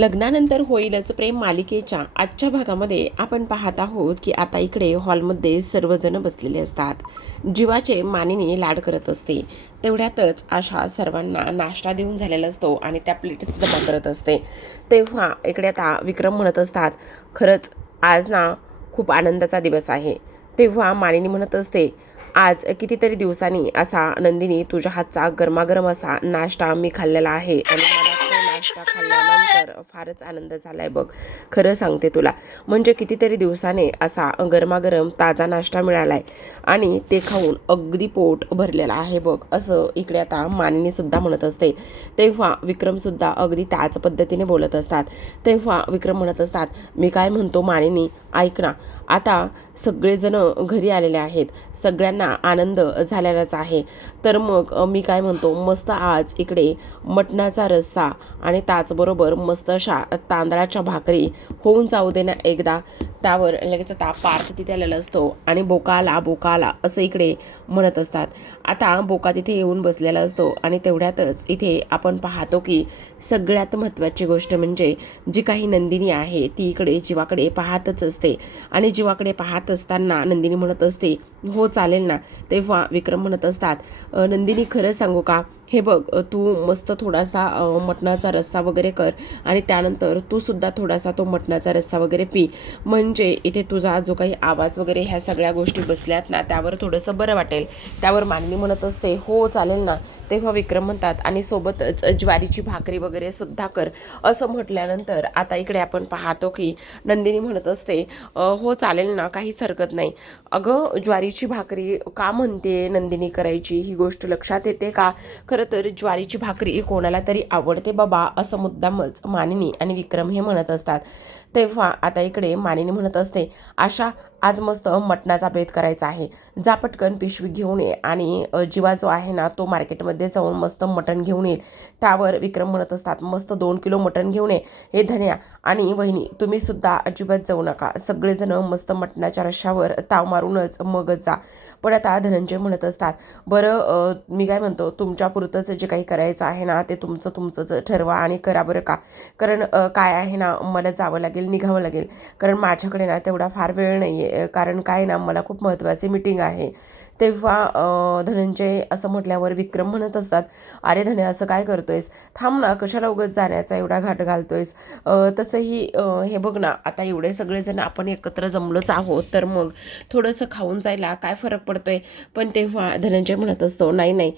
लग्नानंतर होईलच प्रेम मालिकेच्या आजच्या भागामध्ये आपण पाहत आहोत की आता इकडे हॉलमध्ये सर्वजण बसलेले असतात. जीवाचे मानिनी लाड करत असते. तेवढ्यातच आशा सर्वांना नाश्ता देऊन झालेला असतो आणि त्या प्लेट्स जमा करत असते. तेव्हा इकडे आता विक्रम म्हणत असतात, खरंच आज ना खूप आनंदाचा दिवस आहे. तेव्हा मानिनी म्हणत असते, आज कितीतरी दिवसांनी असा नंदिनी तुझ्या हातचा गरमागरम असा नाश्ता मी खाल्लेला आहे आणि मला तो नाश्ता खाल्ल्यानंतर फारच आनंद झालाय बघ. खरं सांगते तुला, म्हणजे कितीतरी दिवसाने असा गरमागरम ताजा नाश्ता मिळालाय आणि ते खाऊन अगदी पोट भरलेलं आहे बघ, असं इकडे आता मानिनी सुद्धा म्हणत असते. तेव्हा विक्रम सुद्धा अगदी त्याच पद्धतीने बोलत असतात. तेव्हा विक्रम म्हणत असतात, मी काय म्हणतो मानिनी, ऐक ना, आता सगळेजण घरी आलेले आहेत, सगळ्यांना आनंद झालेलाच आहे. तर मग मी काय म्हणतो, मस्त आज इकडे मटणाचा रस्सा आणि त्याचबरोबर मस्त अशा तांदळाच्या भाकरी होऊन जाऊ दे ना एकदा. त्यावर लगेच आता पार्थ तिथे आलेला असतो आणि बोकाला बोकाला असं इकडे म्हणत असतात. आता बोका तिथे येऊन बसलेला असतो आणि तेवढ्यातच इथे आपण पाहतो की सगळ्यात महत्त्वाची गोष्ट म्हणजे जी काही नंदिनी आहे ती इकडे जीवाकडे पाहतच असते आणि जीवाकडे पाहत असताना नंदिनी म्हणत असते, हो चालेल ना. तेव्हा विक्रम म्हणत असतात, नंदिनी खरं सांगू का, हे बघ, तू मस्त थोडासा मटणाचा रस्सा वगैरे कर आणि त्यानंतर तू सुद्धा थोडासा तो मटणाचा रस्सा वगैरे पी, म्हणजे इथे तुझा जो काही आवाज वगैरे ह्या सगळ्या गोष्टी बसल्यात ना त्यावर थोडंसं बरं वाटेल. त्यावर मानिनी म्हणत असते, हो चालेल ना. तेव्हा विक्रम म्हणतात, आणि सोबतच ज्वारीची भाकरी वगैरे सुद्धा कर. असं म्हटल्यानंतर आता इकडे आपण पाहतो की नंदिनी म्हणत असते, हो चालेल ना, काहीच हरकत नाही. अगं, ज्वारीची भाकरी का म्हणते नंदिनी करायची, ही गोष्ट लक्षात येते का? खरं तर ज्वारीची भाकरी कोणाला तरी आवडते बाबा, असं मुद्दामच मानिनी आणि विक्रम हे म्हणत असतात. तेव्हा आता इकडे मानिनी म्हणत असते, आशा, आज मस्त मटणाचा बेत करायचा आहे, जा पटकन पिशवी घेऊन ये आणि जीवा जो आहे ना तो मार्केटमध्ये जाऊन मस्त मटण घेऊन येईल. त्यावर विक्रम म्हणत असतात, मस्त 2 किलो मटण घेऊन ये. हे धन्या आणि वहिनी, तुम्ही सुद्धा अजिबात जाऊ नका, सगळेजण मस्त मटणाच्या रश्श्यावर ताव मारूनच मगच जा. पण आता धनंजय म्हणत असतात, बरं मी काय म्हणतो, तुमच्यापुरतंच जे काही करायचं आहे ना ते तुमचं तुमचंच ठरवा आणि करा बरं का. कारण काय आहे ना, मला जावं लागेल, निघावं लागेल, कारण माझ्याकडे ना तेवढा फार वेळ नाही आहे, कारण काय ना मला खूप महत्त्वाची मीटिंग आहे. तेव्हा धनंजय असं म्हटल्यावर विक्रम म्हणत असतात, अरे धने, असं काय करतोयस, थांब ना, कशाला उगाच जाण्याचा एवढा घाट घालतोयस. तसंही हे बघ ना, आता एवढे सगळेजण आपण एकत्र जमलोच आहोत, तर मग थोडंसं खाऊन जायला काय फरक पडतोय. पण तेव्हा धनंजय म्हणत असतो, नाही नाही,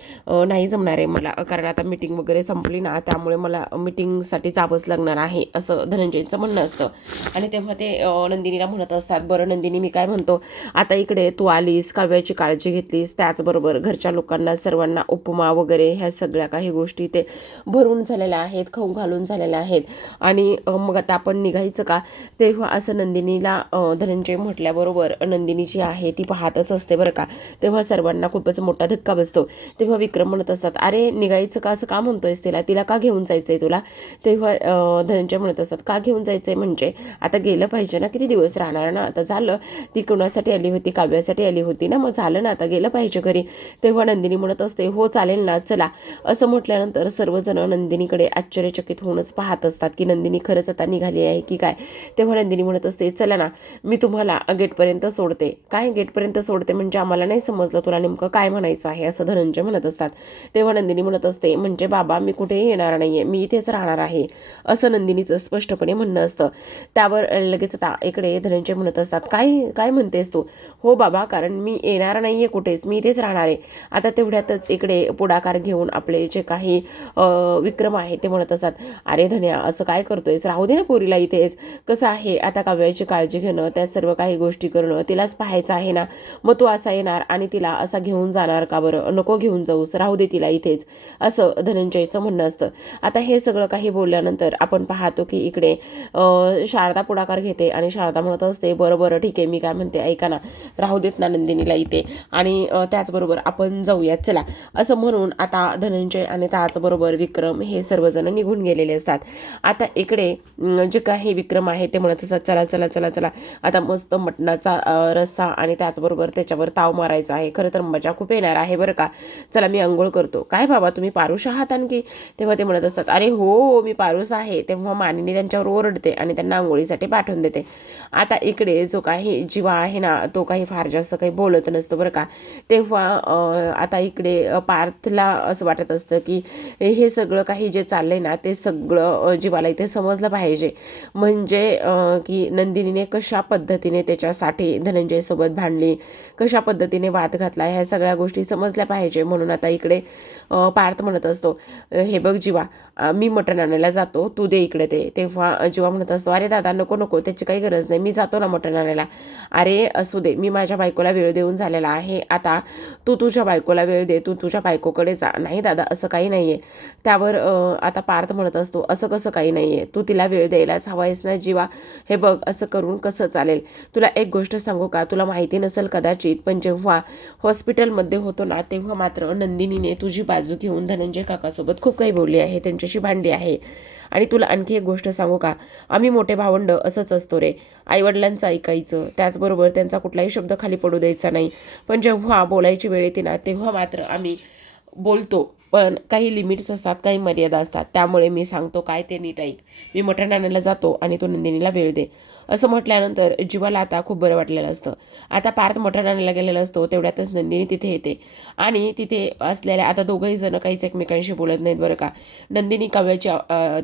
नाही जमणार आहे मला, कारण आता मीटिंग वगैरे संपली ना, त्यामुळे मला मीटिंगसाठी जावंच लागणार आहे, असं धनंजयचं म्हणणं असतं. आणि तेव्हा ते नंदिनीला म्हणत असतात, बरं नंदिनी, मी काय म्हणतो, आता इकडे तू आलीस, काव्याची काळजी घेतलीस, त्याचबरोबर घरच्या लोकांना सर्वांना उपमा वगैरे ह्या सगळ्या काही गोष्टी ते भरून झालेल्या आहेत, खाऊ घालून झालेल्या आहेत, आणि मग आता आपण निघायचं का. तेव्हा असं नंदिनीला धनंजय म्हटल्याबरोबर नंदिनी जी आहे ती पाहतच असते बरं का. तेव्हा सर्वांना खूपच मोठा धक्का बसतो. तेव्हा विक्रम म्हणत असतात, अरे निघायचं का, असं का म्हणतोयस, तिला का घेऊन जायचंय तुला. तेव्हा धनंजय म्हणत असतात, का घेऊन जायचंय म्हणजे आता गेलं पाहिजे ना, किती दिवस राहणार ना, आता झालं, ती कोणासाठी आली होती, काव्यासाठी आली होती ना, मग झालं ना, आता गेलं पाहिजे घरी. तेव्हा नंदिनी म्हणत असते, हो चालेल ना, चला. असं म्हटल्यानंतर सर्वजण नंदिनीकडे आश्चर्यचकित होऊनच पाहत असतात की नंदिनी खरंच आता निघाली आहे की काय. तेव्हा नंदिनी म्हणत असते, चला ना, मी तुम्हाला गेटपर्यंत सोडते. काय गेटपर्यंत सोडते म्हणजे, आम्हाला नाही समजलं तुला नेमकं काय म्हणायचं आहे, असं धनंजय म्हणत असतात. तेव्हा नंदिनी म्हणत असते, म्हणजे बाबा मी कुठेही येणार नाहीये, मी इथेच राहणार आहे, असं नंदिनीचं स्पष्टपणे म्हणणं असतं. त्यावर लगेच आता इकडे धनंजय म्हणत असतात, काय काय म्हणतेस तू. हो बाबा, कारण मी येणार नाहीये कुठेच, मी इथेच राहणार आहे. आता तेवढ्यातच इकडे पुढाकार घेऊन आपले जे काही विक्रम आहे ते म्हणत असतात, अरे धन्या, असं काय करतोयस, राहू दे ना पोरीला इथेच. कसं आहे, आता काव्याची काळजी घेणं, त्या सर्व काही गोष्टी करणं, तिलाच पाहायचं आहे ना, मग तू असा येणार आणि तिला असा घेऊन जाणार का बरं, नको घेऊन जाऊस, राहू दे तिला इथेच, असं धनंजयचं म्हणणं असतं. आता हे सगळं काही बोलल्यानंतर आपण पाहतो की इकडे शारदा पुढाकार घेते आणि शारदा म्हणत असते, बरं बरं ठीक आहे, मी काय म्हणते ऐका ना, राहू देत ना नंदिनीला इथे. आणि त्याचबरोबर आपण जाऊयात चला, असं म्हणून आता धनंजय आणि त्याचबरोबर विक्रम हे सर्वजण निघून गेलेले असतात. आता इकडे जे काही विक्रम आहे ते म्हणत असतात, चला चला चला चला, आता मस्त मटणाचा रस्सा आणि त्याचबरोबर त्याच्यावर ताव मारायचा आहे. खरं तर मजा खूप येणार आहे बरं का. चला मी अंघोळ करतो. काय बाबा तुम्ही पारुष आहात आणखी? तेव्हा ते म्हणत असतात, अरे हो मी पारुष आहे. तेव्हा मानिनी त्यांच्यावर ओरडते आणि त्यांना आंघोळीसाठी पाठवून देते. आता इकडे जो काही जीवा आहे ना, तो काही फार जास्त काही बोलत नसतो बरं का. तेव्हा आता इकडे पार्थला असं वाटत असतं की हे सगळं काही जे चाललंय ना, ते सगळं जीवाला इथे समजलं पाहिजे. म्हणजे की नंदिनीने कशा पद्धतीने त्याच्यासाठी धनंजयसोबत भांडली, कशा पद्धतीने वाद घातला, ह्या सगळ्या गोष्टी समजल्या पाहिजे. म्हणून आता इकडे पार्थ म्हणत असतो, हे बघ जीवा, मी मटण आणायला जातो, तू दे इकडे ते. तेव्हा जीवा म्हणत असतो, अरे दादा नको नको, त्याची काही गरज नाही, मी जातो ना मटण आणायला. अरे असू दे, मी माझ्या बायकोला वेळ देऊन झालेला आहे, आता तू तुझ्या बायकोला वेळ दे, तू तुझ्या बायकोकडे जा. नाही दादा असं काही नाही आहे. त्यावर आता पार्थ म्हणत असतो, असं कसं काही नाही आहे, तू तिला वेळ द्यायलाच हवायस ना जीवा. हे बघ असं करून कसं चालेल. तुला एक गोष्ट सांगू का, तुला माहिती नसेल कदाचित, पण जेव्हा हॉस्पिटलमध्ये होतो ना, तेव्हा मात्र नंदिनीने तुझी बाजू घेऊन धनंजय काकासोबत खूप काही बोलली आहे, त्यांच्याशी भांडली आहे. आणि तुला आणखी एक गोष्ट सांगू का, आम्ही मोठे भावंड असंच असतो रे, आईवडिलांचं ऐकायचं, त्याचबरोबर त्यांचा कुठलाही शब्द खाली पडू द्यायचा नाही. पण जेव्हा बोलायची वेळ येते ना, तेव्हा मात्र आम्ही बोलतो, पण काही लिमिट्स असतात, काही मर्यादा असतात. त्यामुळे मी सांगतो काय ते नीट ऐक. मी मटण आणायला जातो आणि तू नंदिनीला वेळ दे. असं म्हटल्यानंतर जीवाला आता खूप बरं वाटलेलं असतं. आता पार्थ मटण आणायला गेलेला असतो, तेवढ्यातच नंदिनी तिथे येते. आणि तिथे असलेल्या आता दोघंही जण काहीच एकमेकांशी बोलत नाहीत बरं का. नंदिनी काव्याची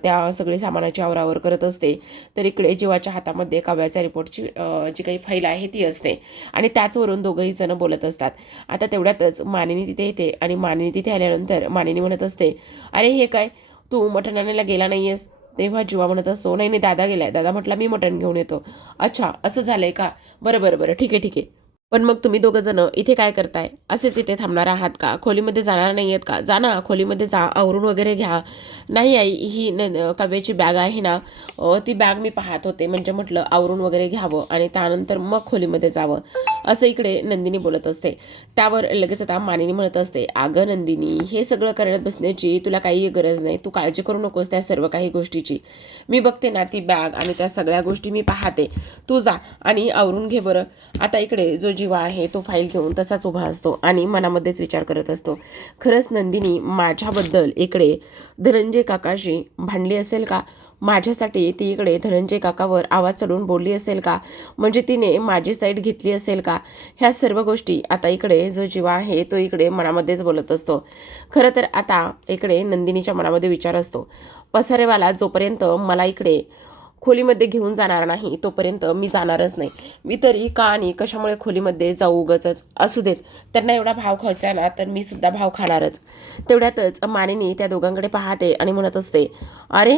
त्या सगळी सामानाची आवरावर करत असते, तर इकडे जीवाच्या हातामध्ये काव्याच्या रिपोर्टची जी काही फाईल आहे ती असते. आणि त्याचवरून दोघंही जण बोलत असतात. आता तेवढ्यातच मानिनी तिथे येते आणि मानिनी तिथे आल्यानंतर मानिनी म्हणत असते, अरे हे काय, तू मटण आणायला गेला नाहीयेस? तेव्हा जीवा म्हणत असतो, नाही नाही दादा गेलाय, दादा म्हटला मी मटण घेऊन येतो. अच्छा असं झालंय का, बरं बरं बरं, ठीक आहे ठीक आहे. पण मग तुम्ही दोघं जण इथे काय करताय? असेच इथे थांबणार आहात का? खोलीमध्ये जाणार नाही आहेत का? जा ना खोलीमध्ये, जा, आवरून वगैरे घ्या. नाही आई, ही काव्याची बॅग आहे ना, ती बॅग मी पाहत होते, म्हणजे म्हटलं आवरून वगैरे घ्यावं आणि त्यानंतर मग खोलीमध्ये जावं, असं इकडे नंदिनी बोलत असते. त्यावर लगेच आता मानिनी म्हणत असते, अगं नंदिनी, हे सगळं करत बसण्याची तुला काही गरज नाही, तू काळजी करू नकोस त्या सर्व काही गोष्टीची. मी बघते ना ती बॅग आणि त्या सगळ्या गोष्टी मी पाहते, तू जा आणि आवरून घे बरं. आता इकडे जो जीवा आहे तो फाईल घेऊन तसाच उभा असतो आणि मनामध्येच विचार करत असतो, खरंच नंदिनी माझ्याबद्दल इकडे धनंजय काकाशी भांडली असेल का? माझ्यासाठी ती इकडे धनंजय काकावर आवाज चढवून बोलली असेल का? म्हणजे तिने माझी साईड घेतली असेल का? ह्या सर्व गोष्टी आता इकडे जो जीवा आहे तो इकडे मनामध्येच बोलत असतो. खरं तर आता इकडे नंदिनीच्या मनामध्ये विचार असतो, पसारेवाला जोपर्यंत मला इकडे खोलीमध्ये घेऊन जाणार नाही तोपर्यंत मी जाणारच नाही. मी तरी का आणि कशामुळे खोलीमध्ये जाऊ उगाचच, असू देत, त्यांना एवढा भाव खायचा ना तर मी सुद्धा भाव खाणारच. तेवढ्यातच मानिनी त्या दोघांकडे पाहते आणि म्हणत असते, अरे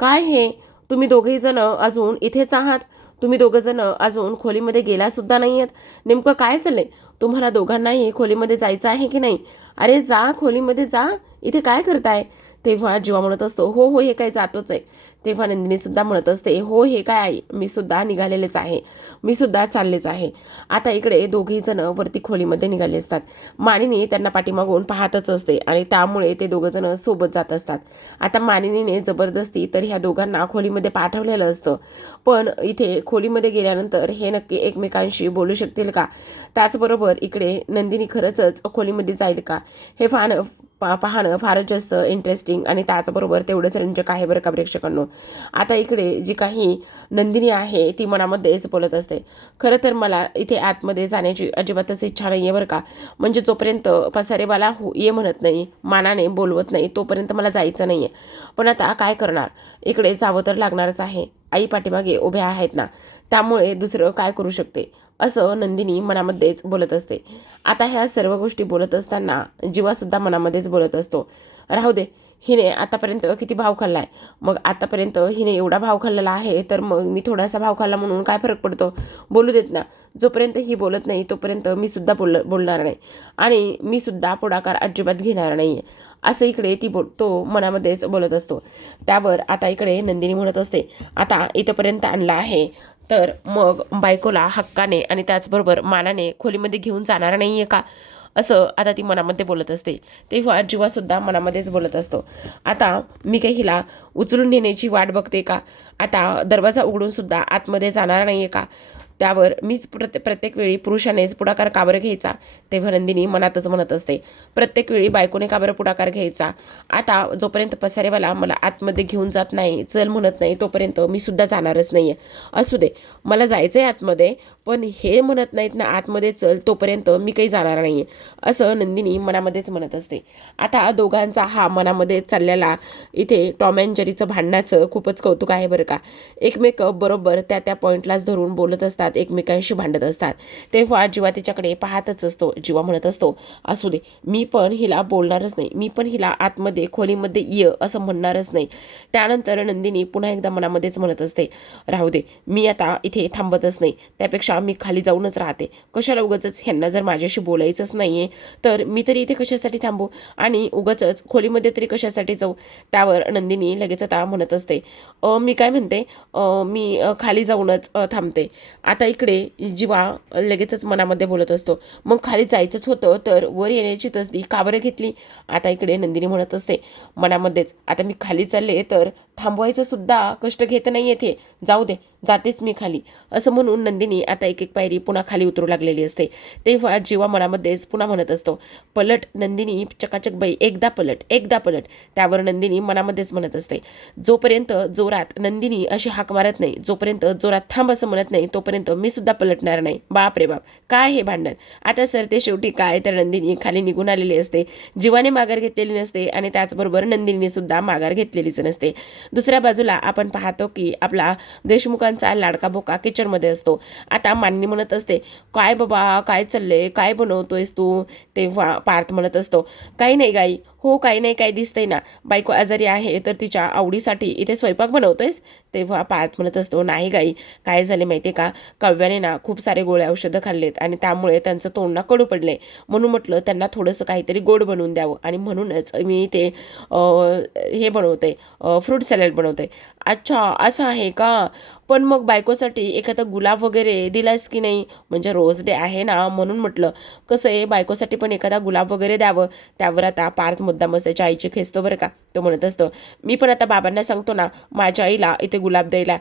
काय हे, तुम्ही दोघेही जण अजून इथेच आहात? तुम्ही दोघं जण अजून खोलीमध्ये गेला सुद्धा नाही आहेत? नेमकं काय चाललंय? तुम्हाला दोघांनाही खोलीमध्ये जायचं आहे की नाही? अरे जा खोलीमध्ये जा, इथे काय करताय? तेव्हा जीवा म्हणत असतो, हो हो हे काय जातोच आहे. तेव्हा नंदिनी सुद्धा म्हणत असते, हो हे काय आई, मी सुद्धा निघालेलेच आहे, मी सुद्धा चाललेच आहे. आता इकडे दोघेही जण वरती खोलीमध्ये निघाले असतात. मानिनी त्यांना पाठीमागून पाहतच असते आणि त्यामुळे ते दोघं जण सोबत जात असतात. आता मानिनीने जबरदस्ती तर ह्या दोघांना खोलीमध्ये पाठवलेलं असतं, पण इथे खोलीमध्ये गेल्यानंतर हे नक्की एकमेकांशी बोलू शकतील का? त्याचबरोबर इकडे नंदिनी खरंच खोलीमध्ये जाईल का, हे पाहणं फारच जास्त इंटरेस्टिंग आणि त्याचबरोबर तेवढंच रंजक आहे बरं का प्रेक्षकांनो. आता इकडे जी काही नंदिनी आहे ती मनामध्येच बोलत असते, खरं तर मला इथे आतमध्ये जाण्याची अजिबातच इच्छा नाही आहे बरं का. म्हणजे जोपर्यंत पसारेवाला ये म्हणत नाही, मानाने बोलवत नाही, तोपर्यंत मला जायचं नाही आहे. पण आता काय करणार, इकडे जावं तर लागणारच आहे, आई पाठीमागे उभ्या आहेत ना, त्यामुळे दुसरं काय करू शकते, असं नंदिनी मनामध्येच बोलत असते. आता ह्या सर्व गोष्टी बोलत असताना जीवासुद्धा मनामध्येच बोलत असतो, राहू दे, हिने आतापर्यंत किती भाव खाल्ला आहे, मग आतापर्यंत हिने एवढा भाव खाल्लेला आहे तर मग मी थोडासा भाव खाल्ला म्हणून काय फरक पडतो, बोलू देत ना. जोपर्यंत ही बोलत नाही तोपर्यंत मी सुद्धा बोलणार नाही आणि मी सुद्धा पुढाकार अजिबात घेणार नाही, असं इकडे तो मनामध्येच बोलत असतो. त्यावर आता इकडे नंदिनी म्हणत असते, आता इथंपर्यंत आणला आहे तर मग बायकोला हक्काने आणि त्याचबरोबर मानाने खोलीमध्ये घेऊन जाणार नाही आहे का, असं आता ती मनामध्ये बोलत असते. तेव्हा जीवासुद्धा मनामध्येच बोलत असतो, आता मी काही हिला उचलून नेण्याची वाट बघते का, आता दरवाजा उघडूनसुद्धा आतमध्ये जाणार नाही आहे का, त्यावर मीच प्रत्येक वेळी पुरुषानेच पुढाकार का बरं घ्यायचा. तेव्हा नंदिनी मनातच म्हणत असते, प्रत्येक वेळी बायकोने का बरं पुढाकार घ्यायचा. आता जोपर्यंत पसारेवाला मला आतमध्ये घेऊन जात नाही, चल म्हणत नाही, तोपर्यंत मी सुद्धा जाणारच नाही आहे. असू दे, मला जायचं आहे आतमध्ये, पण हे म्हणत नाहीत ना आतमध्ये चल, तोपर्यंत मी काही जाणार नाही आहे, असं नंदिनी मनामध्येच म्हणत असते. आता दोघांचा हा मनामध्ये चाललेला इथे टॉम अँड जेरीचं भांडण्याचं खूपच कौतुक आहे बरं का. एकमेक बरोबर त्या त्या पॉईंटलाच धरून बोलत असतात, एकमेकांशी भांडत असतात. तेव्हा जीवा तिच्याकडे पाहतच असतो. जीवा म्हणत असतो, असू दे, मी पण हिला बोलणारच नाही, मी पण हिला आतमध्ये खोलीमध्ये ये असं म्हणणारच नाही. त्यानंतर नंदिनी पुन्हा एकदा मनामध्येच म्हणत असते, राहू दे, मी आता इथे थांबतच नाही, त्यापेक्षा मी खाली जाऊनच राहते. कशाला उगाचच ह्यांना जर माझ्याशी बोलायचंच नाहीये तर मी तरी इथे कशासाठी थांबू आणि उगाचच खोलीमध्ये तरी कशासाठी जाऊ. त्यावर नंदिनी लगेच आता म्हणत असते, मी काय म्हणते, मी खाली जाऊनच थांबते. आता इकडे जीवा लगेचच मनामध्ये बोलत असतो, मग खाली जायचंच होतं तर वर येण्याची तसदी का बरं घेतली. आता इकडे नंदिनी म्हणत असते मनामध्येच, आता मी खाली चालले तर थांबवायचं सुद्धा कष्ट घेत नाही येते, जाऊ दे, जातेच मी खाली, असं म्हणून नंदिनी आता एक एक पायरी पुन्हा खाली उतरू लागलेली असते. तेव्हा जीवा मनामध्येच पुन्हा म्हणत असतो, पलट नंदिनी, चकाचक बाई, एकदा पलट, एकदा पलट. त्यावर नंदिनी मनामध्येच म्हणत असते, जोपर्यंत जोरात नंदिनी अशी हाक मारत नाही, जोपर्यंत जोरात थांब असं म्हणत नाही, तोपर्यंत मी सुद्धा पलटणार नाही. बाप रे बाप, काय हे भांडण. आता सर ते शेवटी काय तर नंदिनी खाली निघून आलेली असते. जीवाने माघार घेतलेली नसते आणि त्याचबरोबर नंदिनीने सुद्धा माघार घेतलेलीच नसते. दुसऱ्या बाजूला आपण पाहतो की आपला देशमुखांचा लाडका बोका किचनमध्ये असतो. आता मान्य म्हणत असते, काय बाबा, काय चाललंय, काय बनवतोयस तू. तेव्हा पार्थ म्हणत असतो, काही नाही गाई, हो काही नाही, काय दिसतंय ना, बायको आजारी आहे तर तिच्या आवडीसाठी इथे स्वयंपाक बनवतोयस. तेव्हा पार्थ म्हणत असतो, नाही गाई, काय झाले माहिती का, कव्याने ना खूप सारे गोळ्या औषधं खाल्लेत आणि त्यामुळे त्यांचं तोंड ना कडू पडले, म्हणून म्हटलं त्यांना थोडंसं काहीतरी गोड बनवून द्यावं आणि म्हणूनच मी ते हे बनवते, फ्रूट सॅलड बनवते. अच्छा, असं आहे का, पण मग बायकोसाठी एखादा गुलाब वगैरे दिलास की नाही, म्हणजे रोज डे आहे ना, म्हणून म्हटलं कसं आहे बायकोसाठी पण एखादा गुलाब वगैरे द्यावं. त्यावर आता पार्थ मुद्दामच त्याच्या आईची खेचतो बरं का. तो म्हणत असतो, मी पण आता बाबांना सांगतो ना माझ्या आईला इथे गुलाब द्यायला.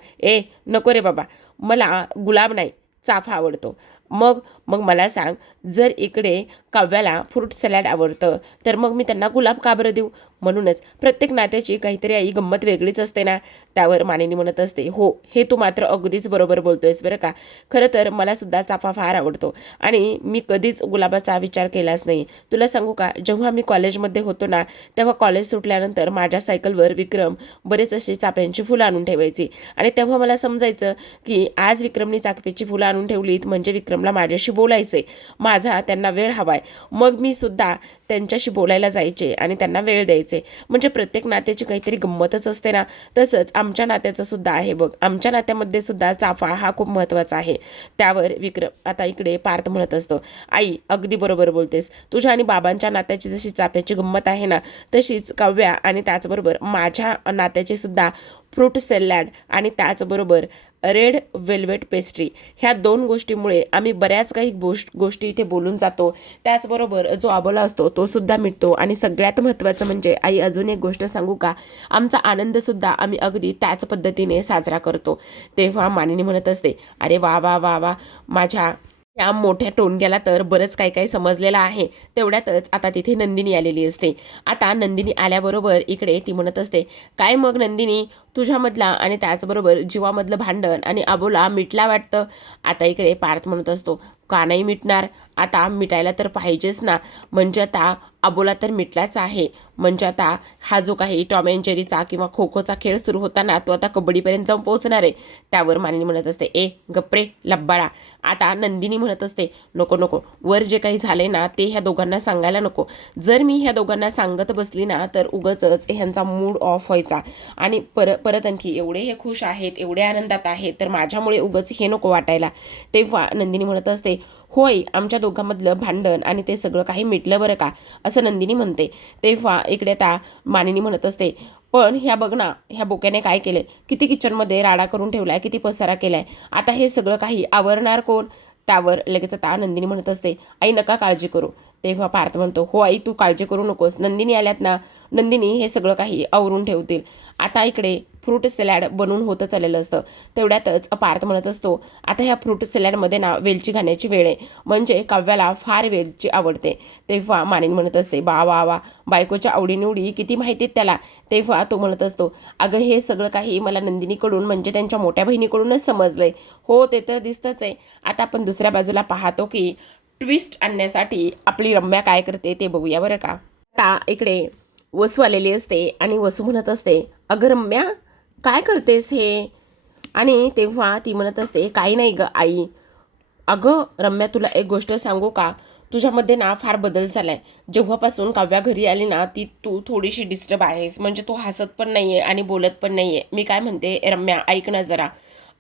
नको रे बाबा, मला गुलाब नाही, चाफा आवडतो. मग मग मला सांग, जर इकडे काव्याला फ्रूट सॅलड आवडतं तर मग मी त्यांना गुलाब का बरं देऊ. म्हणूनच प्रत्येक नात्याची काहीतरी आई गंमत वेगळीच असते ना. त्यावर मानिनी म्हणत असते, हो, हे तू मात्र अगदीच बरोबर बोलतोयस बरं का. खरं तर मला सुद्धा चाफा फार आवडतो आणि मी कधीच गुलाबाचा विचार केलाच नाही. तुला सांगू का, जेव्हा मी कॉलेजमध्ये होतो ना, तेव्हा कॉलेज सुटल्यानंतर माझ्या सायकलवर विक्रम बरेच असे चाफ्यांची फुलं आणून ठेवायची आणि तेव्हा मला समजायचं की आज विक्रमनी चाफ्याची फुलं आणून ठेवलीत म्हणजे विक्रमला माझ्याशी बोलायचंय, माझा त्यांना वेळ हवाय. मग मी सुद्धा त्यांच्याशी बोलायला जायचे आणि त्यांना वेळ द्यायचे. म्हणजे प्रत्येक नात्याची काहीतरी गंमतच असते ना. तसंच आमच्या नात्याचं सुद्धा आहे बघ, आमच्या नात्यामध्ये सुद्धा चाफा हा खूप महत्त्वाचा आहे. त्यावर विक्रम आता इकडे पार्थ म्हणत असतो, आई अगदी बरोबर बोलतेस, तुझ्या आणि बाबांच्या नात्याची जशी चाफ्याची गंमत आहे ना, तशीच काव्या आणि त्याचबरोबर माझ्या नात्याची सुद्धा फ्रूट सॅलड आणि त्याचबरोबर रेड वेल्वेट पेस्ट्री, ह्या दोन गोष्टीमुळे आम्ही बऱ्याच काही गोष्टी इथे बोलून जातो. त्याचबरोबर जो अबोला असतो तो सुद्धा मिटतो आणि सगळ्यात महत्त्वाचं म्हणजे आई अजून एक गोष्ट सांगू का, आमचा आनंदसुद्धा आम्ही अगदी त्याच पद्धतीने साजरा करतो. तेव्हा मानिनी म्हणत असते, अरे वा वा वा वा, माझ्या या मोठ्या टोणग्याला तर बरंच काही काही समजलेलं आहे. तेवढ्यातच आता तिथे नंदिनी आलेली असते. आता नंदिनी आल्याबरोबर इकडे ती म्हणत असते, काय मग नंदिनी, तुझ्यामधला आणि त्याचबरोबर जीवामधलं भांडण आणि अबोला मिटला वाटतं. आता इकडे पार्थ म्हणत असतो, का नाही मिटणार, आता मिटायला तर पाहिजेच ना, म्हणजे आता अबोला तर मिटलाच आहे, म्हणजे आता हा जो काही टॉम अँड जेरीचा किंवा खो खोचा खेळ सुरू होता ना, तो आता कबड्डीपर्यंत जाऊन पोहोचणार आहे. त्यावर मानिनी म्हणत असते, गप्रे लब्बाळा. आता नंदिनी म्हणत असते, नको नको, वर जे काही झाले ना ते ह्या दोघांना सांगायला नको. जर मी ह्या दोघांना सांगत बसली ना तर उगाचच ह्यांचा मूड ऑफ व्हायचा आणि परत आणखी एवढे हे खुश आहेत, एवढे आनंदात आहेत, तर माझ्यामुळे उगाच हे नको वाटायला. तेव्हा नंदिनी म्हणत असते, होय, आमच्या दोघांमधलं भांडण आणि ते सगळं काही मिटलं बरं का, असं नंदिनी म्हणते. तेव्हा इकडे आता मानिनी म्हणत असते, पण ह्या बघ ना, ह्या बोक्याने काय केलंय, किती किचनमध्ये राडा करून ठेवलाय, किती पसारा केलाय, आता हे सगळं काही आवरणार कोण? त्यावर लगेच आता नंदिनी म्हणत असते, आई नका काळजी करू. तेव्हा पार्थ म्हणतो, हो आई तू काळजी करू नकोस, नंदिनी आल्यात ना, नंदिनी हे सगळं काही आवरून ठेवतील. आता इकडे फ्रूट सॅलॅड बनवून होतं चाललेलं असतं. तेवढ्यातच पार्थ म्हणत असतो, आता ह्या फ्रूट सॅलॅडमध्ये ना वेलची घालण्याची वेळ आहे, म्हणजे काव्याला फार वेलची आवडते. तेव्हा मानिनी म्हणत असते, वा वा वा, बायकोच्या आवडीनिवडी किती माहितीत त्याला. तेव्हा तो म्हणत असतो, अगं हे सगळं काही मला नंदिनीकडून म्हणजे त्यांच्या मोठ्या बहिणीकडूनच समजलंय. हो ते तर दिसतंच आहे. आता आपण दुसऱ्या बाजूला पाहतो की ट्विस्ट आणण्यासाठी आपली रम्या काय करते ते बघूया बरं का. आता इकडे वसू आलेली असते आणि वसू म्हणत असते, अगं रम्या काय करतेस हे? आणि तेव्हा ती म्हणत असते, काही नाही ग आई. अगं रम्या तुला एक गोष्ट सांगू का, तुझ्यामध्ये ना फार बदल झालाय. जेव्हापासून काव्या घरी आली ना, तू थोडीशी डिस्टर्ब आहेस, म्हणजे तू हसत पण नाहीये आणि बोलत पण नाहीये. मी काय म्हणते रम्या, ऐक ना जरा.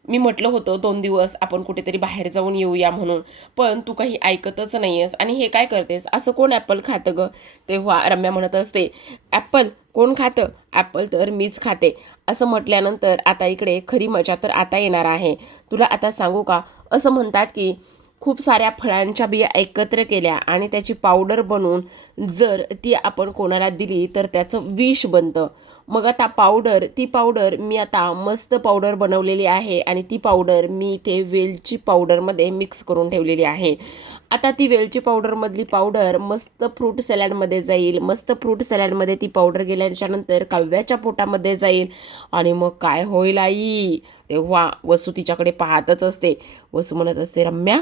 मी म्हटलं होतं 2 दिवस आपण कुठेतरी बाहेर जाऊन येऊया म्हणून, पण तू काही ऐकतच नाहीयेस आणि हे काय करतेस. असं कोण ॲपल खातं ग? तेव्हा रम्या म्हणत असते, ॲपल कोण खातं? ॲपल तर मीच खाते. असं म्हटल्यानंतर आता इकडे खरी मजा तर आता येणार आहे. तुला आता सांगू का, असं म्हणतात की खूप साऱ्या फळांच्या बिया एकत्र केल्या आणि त्याची पावडर बनवून जर ती आपण कोणाला दिली तर त्याचं विष बनतं. मग आता ती पावडर मी आता मस्त पावडर बनवलेली आहे आणि ती पावडर मी इथे वेलची पावडरमध्ये मिक्स करून ठेवलेली आहे. आता ती वेलची पावडरमधली पावडर मस्त फ्रूट सॅलॅडमध्ये जाईल. मस्त फ्रूट सॅलॅडमध्ये ती पावडर गेल्याच्यानंतर काव्याच्या पोटामध्ये जाईल आणि मग काय होईल आई? तेव्हा वसू तिच्याकडे पाहतच असते. वसू म्हणत असते, रम्या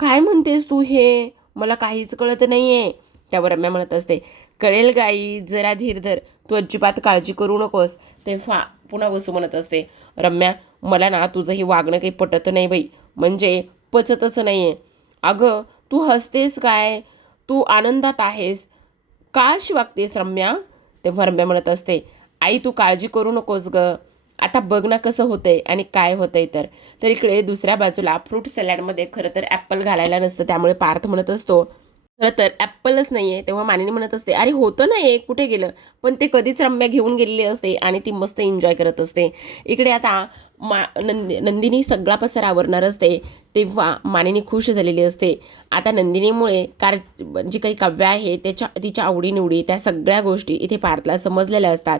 काय म्हणतेस तू हे? मला काहीच कळत नाहीये. त्यावर रम्या म्हणत असते, कळेल गाई, जरा धीर धर, तू अजिबात काळजी करू नकोस. तेव्हा पुन्हा वसू म्हणत असते, रम्या मला ना तुझं हे वागणं काही पटत नाही बाई, म्हणजे पचतच नाहीये. अगं तू हसतेस काय? तू आनंदात आहेस का अशी वागतेस रम्या? तेव्हा रम्या म्हणत असते, आई तू काळजी करू नकोस ग. आता बघ ना कसं होतंय आणि काय होतंय तर इकडे दुसऱ्या बाजूला फ्रूट सॅलॅडमध्ये खरं तर ॲपल घालायला नसतं. त्यामुळे पार्थ म्हणत असतो, खरं तर ॲपलच नाहीये. तेव्हा मानिनी म्हणत असते, अरे होतं ना एक, कुठे गेलं? पण ते कधीच रम्या घेऊन गेलेली असते आणि ती मस्त एन्जॉय करत असते. इकडे आता नंदिनी सगळा पसारा आवरणार असते. तेव्हा मानिनी खुश झालेली असते. आता नंदिनीमुळे जी काही काव्य आहे तिच्या आवडीनिवडी त्या सगळ्या गोष्टी इथे पार्थला समजलेल्या असतात.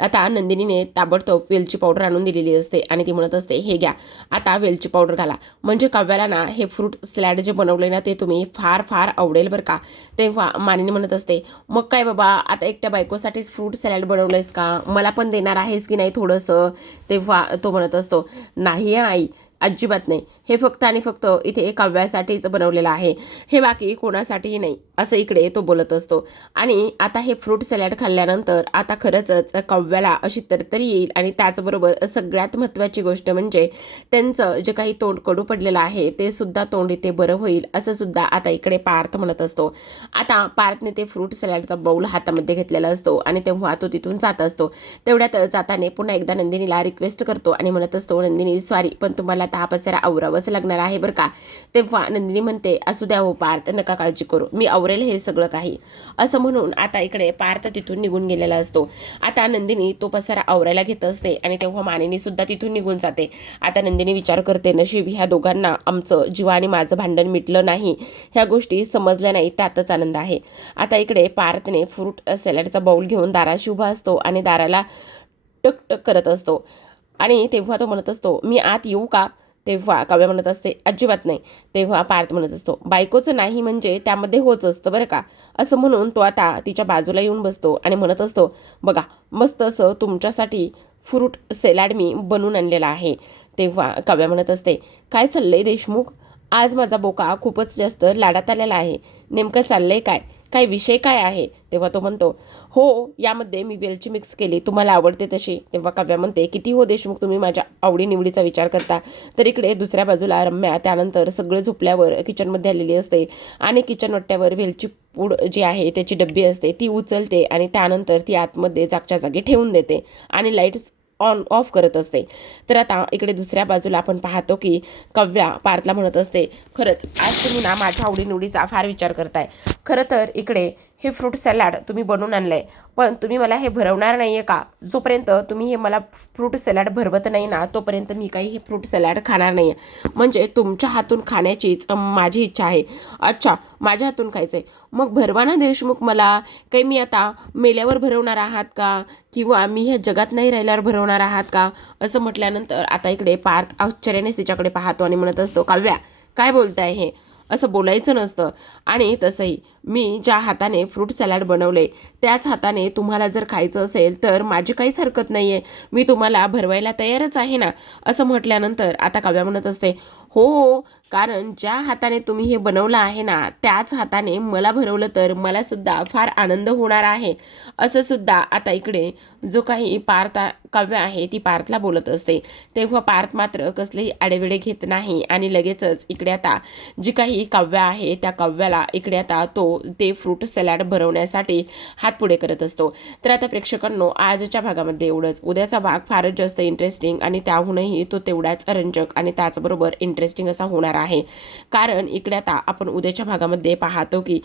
आता नंदिनीने ताबडतोब वेलची पावडर आणून दिलेली असते आणि ती म्हणत असते, हे घ्या आता वेलची पावडर घाला, म्हणजे काव्याला ना हे फ्रूट सॅलॅड जे बनवले ना ते तुम्ही फार फार आवडेल बरं का. तेव्हा मानिनी म्हणत असते, मग काय बाबा आता एकट्या बायकोसाठीच फ्रूट सॅलॅड बनवलंयस का? मला पण देणार आहेस की नाही थोडंसं? तेव्हा तो म्हणत असतो, नाही आई अजिबात नाही, हे फक्त आणि फक्त इथे काव्यासाठीच बनवलेलं आहे, हे बाकी कोणासाठीही नाही, असं इकडे तो बोलत असतो. आणि आता हे फ्रूट सॅलॅड खाल्ल्यानंतर आता खरंच काव्याला अशी तरतरी येईल आणि त्याचबरोबर सगळ्यात महत्त्वाची गोष्ट म्हणजे त्यांचं जे काही तोंड कडू पडलेलं आहे ते सुद्धा तोंड इथे बरं होईल, असं सुद्धा आता इकडे पार्थ म्हणत असतो. आता पार्थने ते फ्रूट सॅलॅडचा बाऊल हातामध्ये घेतलेला असतो आणि तेव्हा तो तिथून जात असतो. तेवढ्यात जाताने पुन्हा एकदा नंदिनीला रिक्वेस्ट करतो आणि म्हणत असतो, नंदिनी सॉरी, पण तुम्हाला हा पसारा आवरावंच लागणार आहे बरं का. तेव्हा नंदिनी म्हणते, असू द्या हो पार्थ, नका काळजी करू, मी आवरेल हे सगळं काही, असं म्हणून आता इकडे पार्थ तिथून निघून गेलेला असतो. आता नंदिनी तो पसारा आवरायला घेत असते आणि तेव्हा मानिनी सुद्धा तिथून निघून जाते. आता नंदिनी विचार करते, नशीब ह्या दोघांना आमचं जीवा आणि माझं भांडण मिटलं नाही, ह्या गोष्टी समजल्या नाही, त्यातच आनंद आहे. आता इकडे पार्थने फ्रूट सॅलडचा बाऊल घेऊन दाराशी उभा असतो आणि दाराला टक करत असतो आणि तेव्हा तो म्हणत असतो, मी आत येऊ का? तेव्हा काव्य म्हणत असते, अजिबात नाही. तेव्हा पार्थ म्हणत असतो, बायकोचं नाही म्हणजे त्यामध्ये होच असतं बरं का. असं म्हणून तो आता तिच्या बाजूला येऊन बसतो आणि म्हणत असतो, बघा मस्त असं तुमच्यासाठी फ्रूट सॅलड मी बनवून आणलेला आहे. तेव्हा काव्य म्हणत असते, काय चाललंय देशमुख, आज माझा बोका खूपच जास्त लाडात आलेला आहे, नेमकं चाललंय काय, काय विषय काय आहे? तेव्हा तो म्हणतो, हो यामध्ये मी वेलची मिक्स केली, तुम्हाला आवडते तशी. तेव्हा काव्या म्हणते, किती हो देशमुख तुम्ही माझ्या आवडीनिवडीचा विचार करता. तर इकडे दुसऱ्या बाजूला रम्या त्यानंतर सगळं झोपल्यावर किचनमध्ये आलेली असते आणि किचन वट्ट्यावर वेलची पूड जी आहे त्याची डब्बी असते ती उचलते आणि त्यानंतर ती आतमध्ये जागच्या जागी ठेवून देते आणि लाईट्स ऑन ऑफ करत असते. तर आता इकडे दुसऱ्या बाजूला आपण पाहतो की काव्या पार्थला म्हणत असते, खरंच आज तुम्ही ना माझ्या आवडीनिवडीचा फार विचार करताय. खरं तर इकडे हे फ्रूट सॅलड तुम्ही बनवून आणलं आहे, पण तुम्ही मला हे भरवणार नाही आहे का? जोपर्यंत तुम्ही हे मला फ्रूट सॅलड भरवत नाही ना, तोपर्यंत मी काही हे फ्रूट सॅलड खाणार नाही आहे. म्हणजे तुमच्या हातून खाण्याचीच माझी इच्छा आहे. अच्छा, माझ्या हातून खायचं आहे. मग भरवाना देशमुख मला काही मी आता मेल्यावर भरवणार आहात का? किंवा मी ह्या जगात नाही राहिल्यावर भरवणार आहात का? असं म्हटल्यानंतर आता इकडे पार्थ आश्चर्यानेच तिच्याकडे पाहतो आणि म्हणत असतो, काव्या काय बोलताय हे? असं बोलायचं नसतं. आणि तसंही मी ज्या हाताने फ्रूट सॅलड बनवले त्याच हाताने तुम्हाला जर खायचं असेल तर माझी काहीच हरकत नाही आहे. मी तुम्हाला भरवायला तयारच आहे ना. असं म्हटल्यानंतर आता काव्या म्हणत असते, हो हो, कारण ज्या हाताने तुम्ही हे बनवलं आहे ना त्याच हाताने मला भरवलं तर मला सुद्धा फार आनंद होणार आहे. असं सुद्धा आता इकडे जो काही काव्य आहे ती पार्थला बोलत असते. तेव्हा पार्थ मात्र कसलेही आडेवेडे घेत नाही आणि लगेचच इकडे आता जी काही काव्य आहे त्या काव्याला इकडे आता ते फ्रूट सॅलड भरवण्यासाठी हात पुढे करत असतो. तर आता प्रेक्षकांनो, आजच्या भागामध्ये एवढंच. उद्याचा भाग फारच जास्त इंटरेस्टिंग आणि त्याहूनही तो तेवढाच रंजक आणि त्याचबरोबर इंटरेस्टिंग असा होणार आहे. कारण इकडे आता आपण उद्याच्या भागामध्ये पाहतो की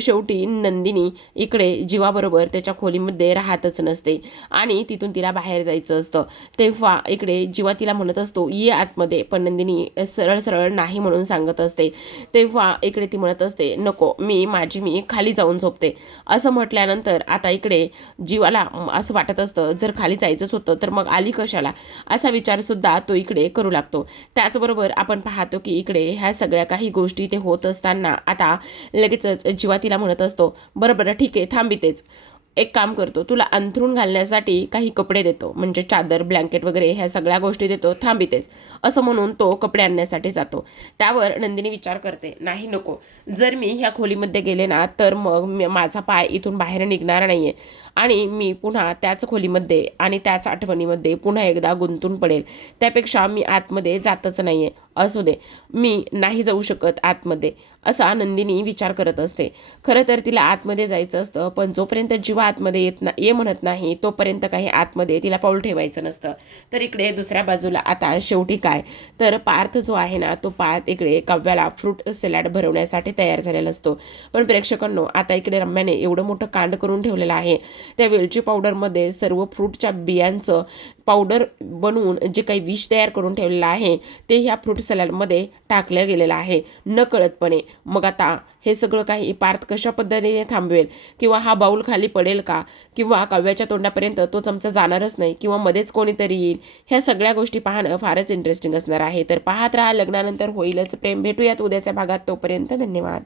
शेवटी नंदिनी इकडे जीवाबरोबर त्याच्या खोलीमध्ये राहतच नसते आणि तिथून तिला बाहेर जायचं असतं. तेव्हा इकडे जीवा तिला म्हणत असतो ये आतमध्ये, पण नंदिनी सरळ सरळ नाही म्हणून सांगत असते. तेव्हा इकडे ती म्हणत असते नको, मी खाली जाऊन झोपते. असं म्हटल्यानंतर आता इकडे जीवाला असं वाटत असतं जर खाली जायचंच होतं तर मग आली कशाला, असा विचार सुद्धा तो इकडे करू लागतो. त्याचबरोबर आपण पाहतो की इकडे ह्या सगळ्या काही गोष्टी ते होत असताना आता लगेचच जीवा तिला म्हणत असतो बरं बरं ठीक आहे थांबितेच, एक काम करतो, तुला अंथरूण घालण्यासाठी काही कपडे देतो, म्हणजे चादर ब्लँकेट वगैरे ह्या सगळ्या गोष्टी देतो, थांबितेच. असं म्हणून तो कपडे आणण्यासाठी जातो. त्यावर नंदिनी विचार करते नाही नको, जर मी ह्या खोलीमध्ये गेले ना तर मग माझा पाय इथून बाहेर निघणार नाहीये आणि मी पुन्हा त्याच खोलीमध्ये आणि त्याच आठवणीमध्ये पुन्हा एकदा गुंतून पडेल. त्यापेक्षा मी आतमध्ये जातच नाहीये. असू दे, मी नाही जाऊ शकत आतमध्ये, असा नंदिनी विचार करत असते. खरं तर तिला आतमध्ये जायचं असतं, पण जोपर्यंत जीवा आतमध्ये ये म्हणत नाही तोपर्यंत काही आतमध्ये तिला पाऊल ठेवायचं नसतं. तर इकडे दुसऱ्या बाजूला आता शेवटी काय तर पार्थ जो आहे ना तो पार्थ इकडे काव्याला फ्रूट सॅलड भरवण्यासाठी तयार झालेला असतो. पण प्रेक्षकांनो, आता इकडे रम्याने एवढं मोठं कांड करून ठेवलेलं आहे. त्या वेलची पावडरमध्ये सर्व फ्रूटच्या बियांचं पावडर बनवून जे काही विष तयार करून ठेवलेलं आहे ते ह्या फ्रूट सॅलडमध्ये टाकलं गेलेलं आहे नकळतपणे. मग आता हे सगळं काही पार्थ कशा पद्धतीने थांबवेल, किंवा हा बाऊल खाली पडेल का, किंवा काव्याच्या तोंडापर्यंत तो चमचा जाणारच नाही, किंवा मध्येच कोणीतरी येईल, ह्या सगळ्या गोष्टी पाहणं फारच इंटरेस्टिंग असणार आहे. तर पाहत राहा लग्नानंतर होईलच प्रेम. भेटूयात उद्याच्या भागात. तोपर्यंत धन्यवाद.